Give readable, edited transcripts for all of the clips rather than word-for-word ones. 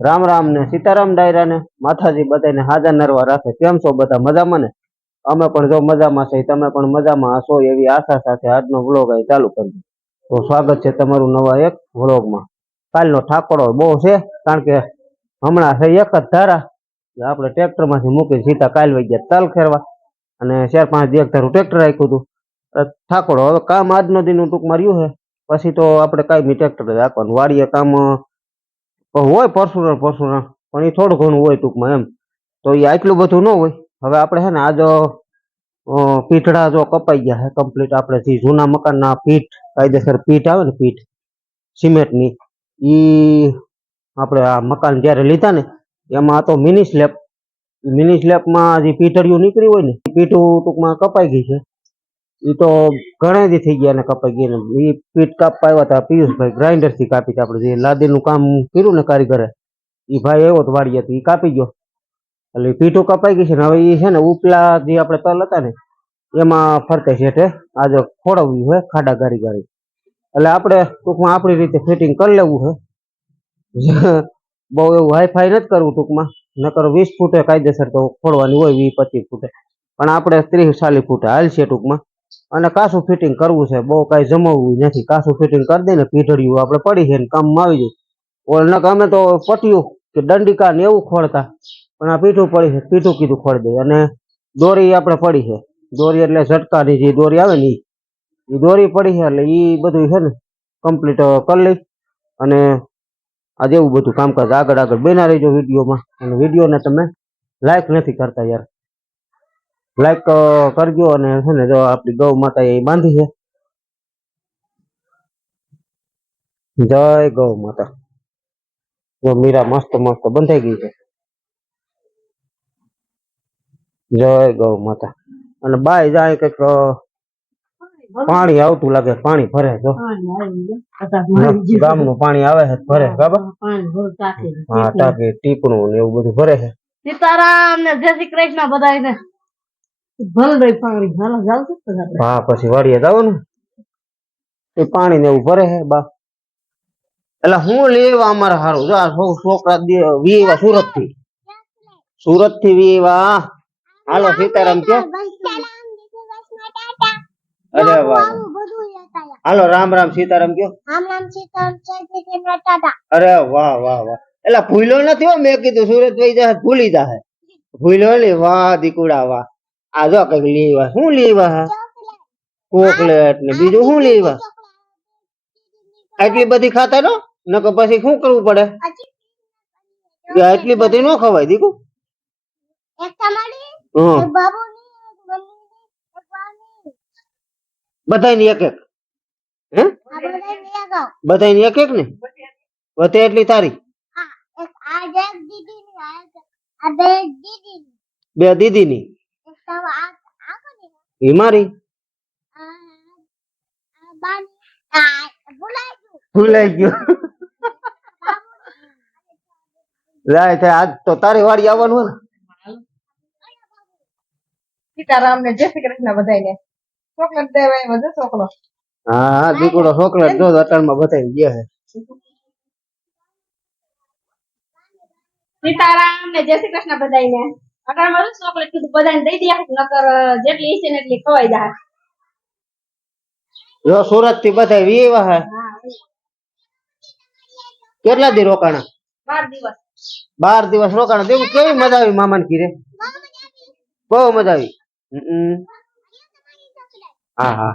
રામ રામ ને સીતારામ ડાયરા ને માતાજી બધાને હાજર નરવા રાખે। કેમ છો બધા મજામાં ને? અમે પણ જો મજામાં છે, તમે પણ મજામાં હશો એવી આશા સાથે આજનો વ્લોગ અહીં ચાલુ કરી। તો સ્વાગત છે તમારું નવા એક વ્લોગમાં। કાલનો ઠાકોરો બહુ છે, કારણ કે હમણાં છે એક જ ધારા આપણે ટ્રેક્ટર માંથી મૂકી સીધા કાલ વઈ ગયા તલ ખેરવા, અને 4-5 દી એક ધારું ટ્રેક્ટર રાખ્યું હતું। ઠાકોરો હવે કામ આજનો દિન ટૂંકમાં રહ્યું છે, પછી તો આપણે કાંઈ ટ્રેક્ટર રાખવાનું વાડીએ કામ હોય પરસુરણ પણ એ થોડું ઘણું હોય ટૂંકમાં એમ, તો એ આટલું બધું ન હોય। હવે આપણે છે ને આજ પીઠડા જો કપાઈ ગયા છે કમ્પ્લીટ। આપણે જે જૂના મકાનના પીઠ કાયદેસર પીઠ આવે ને પીઠ સિમેન્ટની, એ આપણે આ મકાન જ્યારે લીધા ને એમાં તો મિની સ્લેબમાં જે પીઠડિયું નીકળી હોય ને એ પીઠું ટૂંકમાં કપાઈ ગઈ છે। એ તો ઘણા દી થઈ ગયા ને કપાઈ ગઈ ને એ પીઠ કાપવા આવ્યા હતા પિયુષભાઈ, ગ્રાઇન્ડર થી કાપી હતી। આપણે જે લાદીનું કામ કર્યું ને કારીગરે, એ ભાઈ આવ્યો તો વાડીએ એ કાપી ગયો, એટલે પીઠું કપાઈ ગઈ છે ને હવે એ છે ને ઉપલા જે આપણે તલ હતા ને એમાં ફરતે છે આજે ખોડવ્યું છે ખાડા ગારી ગારી, એટલે આપણે ટૂંકમાં આપણી રીતે ફિટિંગ કરી લેવું છે। બહુ એવું હાઈફાઈ નથી કરવું ટૂંકમાં, નકર 20 ફૂટે કાયદેસર તો ખોડવાની હોય, 20-25 ફૂટે, પણ આપણે 30-40 ફૂટે હાલ છે ટૂંકમાં। અને કાસું ફિટિંગ કરવું છે, બહુ કાંઈ જમાવવું નથી। કાસું ફિટિંગ કરી દઈને પીઠડિયું આપણે પડી છે ને કામમાં આવી જાય। ઓલ અમે તો પટ્યું કે દંડિકા ને એવું ખોળતા, પણ આ પીઠું પડી છે, પીઠું કીધું ખોળી દઈએ। અને દોરી આપણે પડી છે, દોરી એટલે ઝટકાની જે દોરી આવે ને એ દોરી પડી છે, એટલે એ બધું છે ને કમ્પ્લીટ કરી લઈ। અને આજે એવું બધું કામકાજ આગળ બના રહીજો વિડીયોમાં। અને વિડીયોને તમે લાઈક નથી કરતા યાર, લાઈક કરજો। અને છે ને જો આપણી ગૌ માતા એ બાંધી છે, જય ગૌ માતા। જો મીરા મસ્ત મસ્ત બંધાઈ ગઈ છે, જય ગૌ માતા। અને બાય જાય કઈક પાણી આવતું લાગે, પાણી ભરે જો ગામનું પાણી આવે છે ભરે બાબા, હા ટાંકી ટીપણું ને એવું બધું ભરે છે। સીતારામ ને જય શ્રી કૃષ્ણ બધાને। હા પછી વાડીએ જવાનું એ પાણી ને એવું ભરે છે બા। એટલે હું લેવા અમારે સારું જો આ છોકરા વીવા સુરત થી વીવા। હાલો સીતારામ કયો, અરે વાહ, હાલો રામ રામ સીતારામ કયો, અરે વાહ વાહ વાહ। એટલે ભૂલો નથી હો, મેં કીધું સુરત વઈ જાય ભૂલી જાય, ભૂલો ને વાહ દીકુડા વાહ। આ જો કઈક લેવા, શું લેવા હે ચોકલેટ ને બીજું શું લેવા, આટલી બધી ખાતા નો નકર પછી શું કરવું પડે, આટલી બધી નો ખવાય દીકુ। બધાની એક એક હે, બધાની એક એક ને વધે એટલી તારી, બે દીદી ની એ મારી ભૂલાઈ ગયો। લાય થાય આજ તો તારી વાડી આવવાનું હોય ને। સીતારામ ને જય શ્રી કૃષ્ણ બધાને। ચોકલેટ દેવાય વધુ છોકરો, હા હા દીકરો ચોકલેટ જો અટાણમાં બધાઈ ગયા છે। સીતારામ ને જય શ્રી કૃષ્ણ બધાને। અટાણમાં ચોકલેટ કીધું બધાને દઈ દે, નકર જેટલી ઈચ્છે ને એટલી ખવાઈ જાય। જો સુરત થી બધા વીવા હે, કેટલા દી રોકાણા? 12 દિવસ। 12 દિવસ રોકાણા, દેવું કેવી મજા આવી મામાને ઘીરે? બહુ મજા આવી। હા હા।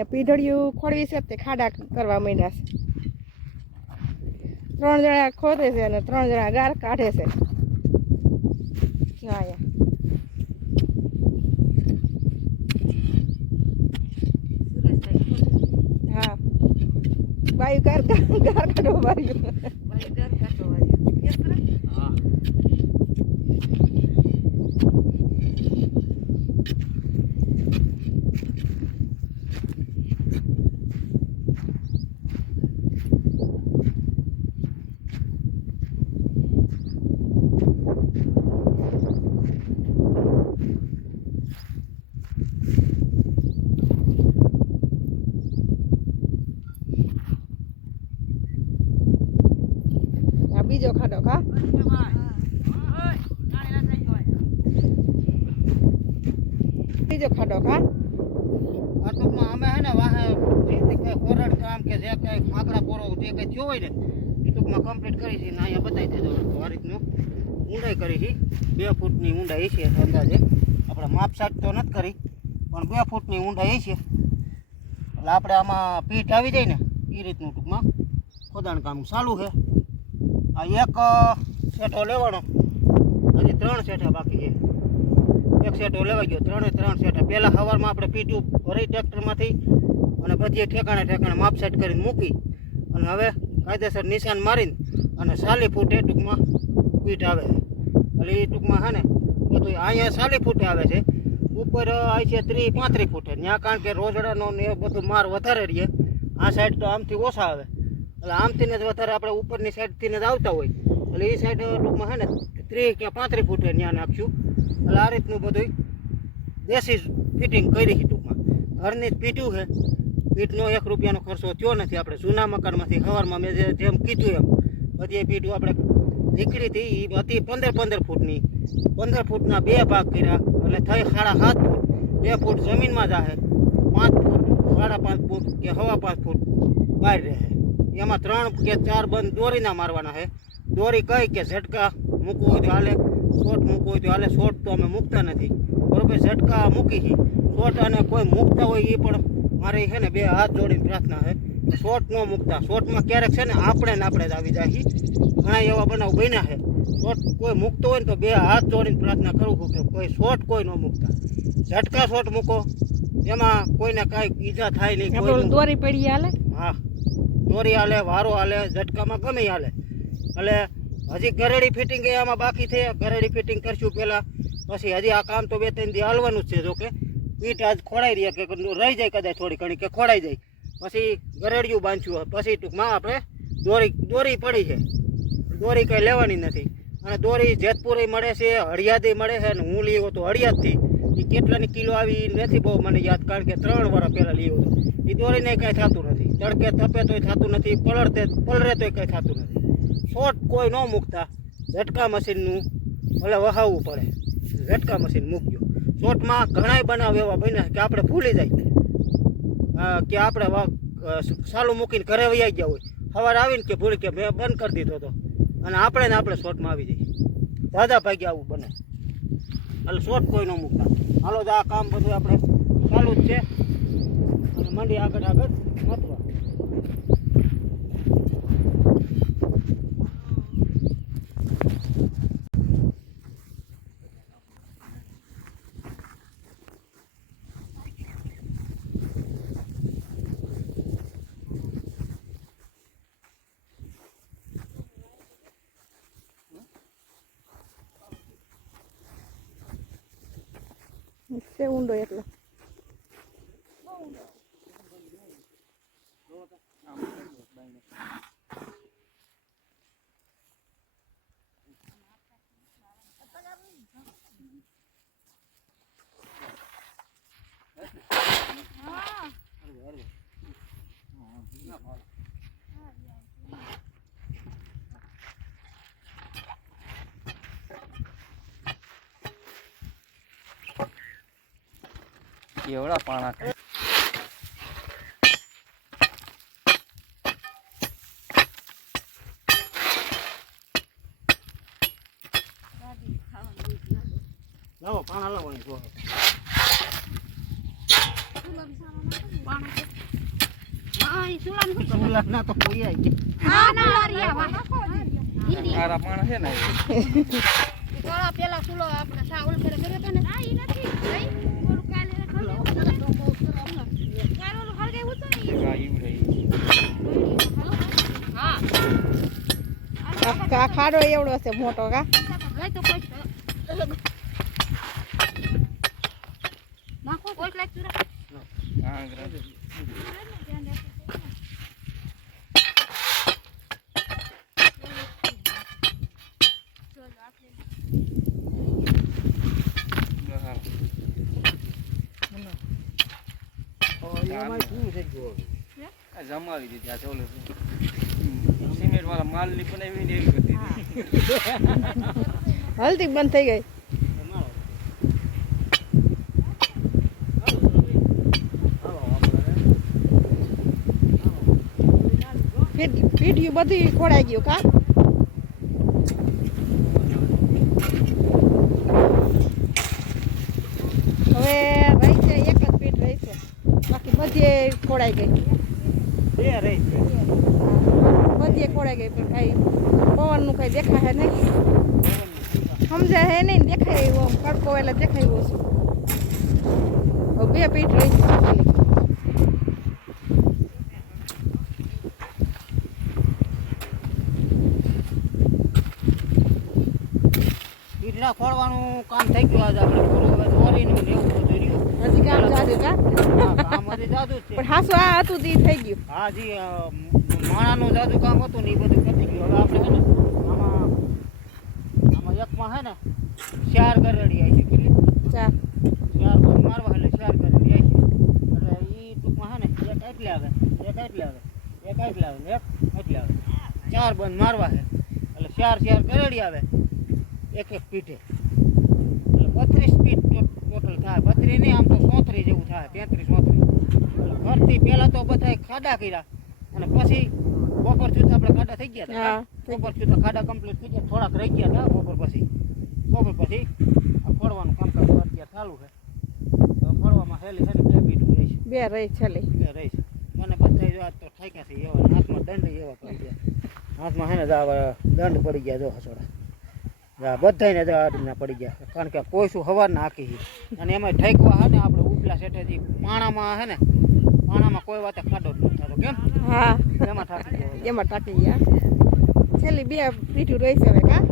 અહીંયા પીઢળિયું ખોળવી છે તે ખાડા કરવા માંડ્યા છે. 3 જણા ખોદે છે અને 3 જણા ગાર કાઢે છે. જો અહીંયા હા બાયું ગાર કાઢો બાયું હા બીજો ખાડો કા બીજો ખાડો કા આ ટૂંકમાં અમે હે ને વાહે જે કઈ કોરડ કામ કે જે કઈ ખાકડા પોરો જે કઈ થયો હોય ને એ ટૂંકમાં કમ્પ્લીટ કરી છે ને અહીંયા બતાવી દેજો આ રીતનું ઊંડાઈ કરી છે 2 ફૂટની ઊંડાઈ છે અંદાજે આપણે માપ સાટ તો નથી કરી પણ 2 ફૂટની ઊંડાઈ છે એટલે આપણે આમાં પીઠ આવી જાય ને એ રીતનું ટૂંકમાં ખોદાણ કામ ચાલુ છે આ એક સેટો લેવાનો હજી 3 સેટા બાકી છે એક સેટો લેવાઈ ગયો 3 સેટા પહેલાં સવારમાં આપણે પીઠું ભરી ટ્રેક્ટરમાંથી અને બધી ઠેકાણે માપ સેટ કરીને મૂકી અને હવે કાયદેસર નિશાન મારીને અને 40 ફૂટે ટૂંકમાં પીઠ આવે છે એટલે એ ટૂંકમાં છે ને બધું અહીંયા 40 ફૂટે આવે છે ઉપર આવે છે 30-35 ફૂટે ત્યાં કારણ કે રોજડાનો ને એ બધું માર વધારે રહીએ આ સાઈડ તો આમથી ઓછા આવે એટલે આમથી જ વધારે આપણે ઉપરની સાઈડથી જ આવતા હોય એટલે એ સાઈડ ટૂંકમાં છે ને 30 કે 35 ફૂટે ત્યાં નાખશું એટલે આ રીતનું બધું દેશી ફિટિંગ કરી છે ટૂંકમાં ઘરની જ પીઠું છે પીઠનો 1 રૂપિયાનો ખર્ચો થયો નથી આપણે જૂના મકાનમાંથી સવારમાં મેં જેમ કીધું એમ બધી પીઠું આપણે નીકળી હતી એ હતી 15 ફૂટની 15 ફૂટના 2 ભાગ કર્યા એટલે થઈ 7.5 ફૂટ 2 ફૂટ જમીનમાં જ આવે 5 ફૂટ 5.5 ફૂટ કે 5.5 ફૂટ બહાર રહે એમાં 3 કે 4 બંધ દોરીના મારવાના છે દોરી કઈ કે ઝટકા મૂકવું હોય તો હાલે શોર્ટ મૂકવું હોય તો હાલે શોર્ટ તો અમે મૂકતા નથી બરોબર ઝટકા મૂકી છે શોર્ટ અને કોઈ મૂકતા હોય એ પણ મારે છે ને 2 હાથ જોડીને પ્રાર્થના છે શોર્ટ ન મૂકતા શોર્ટમાં ક્યારેક છે ને આપણે જ આવી જાય છે ઘણા એવા બનાવ બન્યા છે શોર્ટ કોઈ મૂકતો હોય ને તો 2 હાથ જોડીને પ્રાર્થના કરું છું કે કોઈ શોર્ટ કોઈ ન મૂકતા ઝટકા શોર્ટ મૂકો એમાં કોઈને કાંઈ ઈજા થાય નહીં કોઈ દોરી પડી હાલે હા દોરી હાલે વારો હાલે ઝટકામાં ગમે હાલે એટલે હજી ગરેડી ફિટિંગ આમાં બાકી છે ગરેડી ફિટિંગ કરશું પહેલાં પછી હજી આ કામ તો 2-3 દી હાલવાનું જ છે જો કે પીઠ આજ ખોડાઈ રહી કે રહી જાય કદાચ થોડી ઘણી કે ખોડાઈ જાય પછી ગરેડિયું બાંધશું પછી ટૂંકમાં આપણે દોરી પડી છે દોરી કંઈ લેવાની નથી અને દોરી જેતપુરે મળે છે હળિયાદી મળે છે અને હું લીધો તો હળિયાદથી એ કેટલાની કિલો આવી નથી બહુ મને યાદ કારણ કે 3 વર્ષ પહેલાં લીધો હતો એ દોરીને કાંઈ થતું નથી તડકે તપે તોય થતું નથી પલરે તોય કંઈ થતું નથી શોર્ટ કોઈ ન મૂકતા ઝટકા મશીનનું ભલે વહાવવું પડે ઝટકા મશીન મૂકજો શોર્ટમાં ઘણાય બનાવ એવા બન્યા કે આપણે ભૂલી જાય કે આપણે સાલું મૂકીને ઘરે વૈયા ગયા હોય સવારે આવીને કે ભૂલી કે મેં બંધ કરી દીધો હતો અને આપણે શોર્ટમાં આવી જઈએ દાદા ભાગે આવું બને એટલે શોર્ટ કોઈ ન મૂકતા હાલો આ કામ બધું આપણે ચાલુ જ છે અને મંડી આગળ મતવા છે ઊંડો એટલો કેવડા પાણા લાવો પાણા લાવો અહીં જો સુલા ના તો કોઈ આવી મારા માણસ છે ને પેલા સુલો આપણે સાઉલ ફેરે કર્યો તો ને ઈ નથી ભાઈ ઓલું કાલે ચાલો હળગે ઉતો ને આ ઈવડે હા આ ખાડો એવડો છે મોટો કા લઈ તો કોઈ નાખો કોઈ લાગ ચુરા હા ગ્રામ જમાવી દીધી આ ચોલે સિમેન્ટ વાળા માલ ની બનાવી ને એવી કરી હલ્દી બંધ થઈ ગઈ પીઢિયું બધી ખોડાઈ ગયું કા હવે રહી છે એક જ પીઠ રહી છે બાકી બધી ખોડાઈ ગઈ બધી ખોડાઈ ગઈ પણ કઈ પવનનું કઈ દેખાય નહીં સમજાય હે નહીં દેખાય એવો કડકો એટલે દેખાય એવો છે હવે બે પીઠ રહી છે ખાલી પીઠડા ખોળવાનું કામ થઈ ગયું આજે આપણે પૂરું હવે દોરીનું ને એવું બધું રહ્યું હજી કામ જાદુ કા હા, કામ હજી જાદુ જ છે પણ હાસુ આ હતું તે થઈ ગયું હા જી માણાનું જાદુ કામ હતું ને એ બધું પતી ગયું હવે આપણે છે ને આમાં એકમાં છે ને 4 ગરડી આવી છે કેટલી ચાર 4 બંધ મારવા એટલે 4 ગરડી આવી છે એટલે એ ટૂંકમાં છે ને એક એટલે આવે એક એટલે આવે એક એટલે આવે ને એક એટલે આવે 4 બંધ મારવા છે એટલે 4 ગરડી આવે એક પીઠે એટલે 32 પીઠ ટોટલ થાય 32 નહીં આમ તો 34 જેવું થાય 33 34 એટલે ઘરથી પહેલાં તો બધા ખાડા કર્યા અને પછી બપોર સુધી આપણે ખાડા થઈ ગયા હતા હા. બપોર સુધી ખાડા કમ્પ્લીટ થઈ ગયા થોડાક રહી ગયા હતા બપોર પછી આ ફોડવાનું કામકાજ અત્યારે ચાલુ છે તો ફોડવામાં હેલી છે ને 2 પીઠું રહી છે બે રહી છેલ્લી 2 રહી છે મને બધા જો આજ તો ઠાક્યા છે એવા હાથમાં દંડ એવા પડી ગયા હાથમાં છે ને દંડ પડી ગયા જો હસોડા બધાને જો આ રીતના પડી ગયા કારણ કે કોઈ શું હવારના હાકી છે અને એમાં ઠાકવા હે ને આપણે ઉપલા સેઠેથી પાણામાં હે ને પાણામાં કોઈ વાતે ખાડો જ નથી થતો કેમ હા એમાં ઠાકી ગયા એમાં ટાંકી ગયા છેલ્લી બે પીઠું રહી છે હવે કા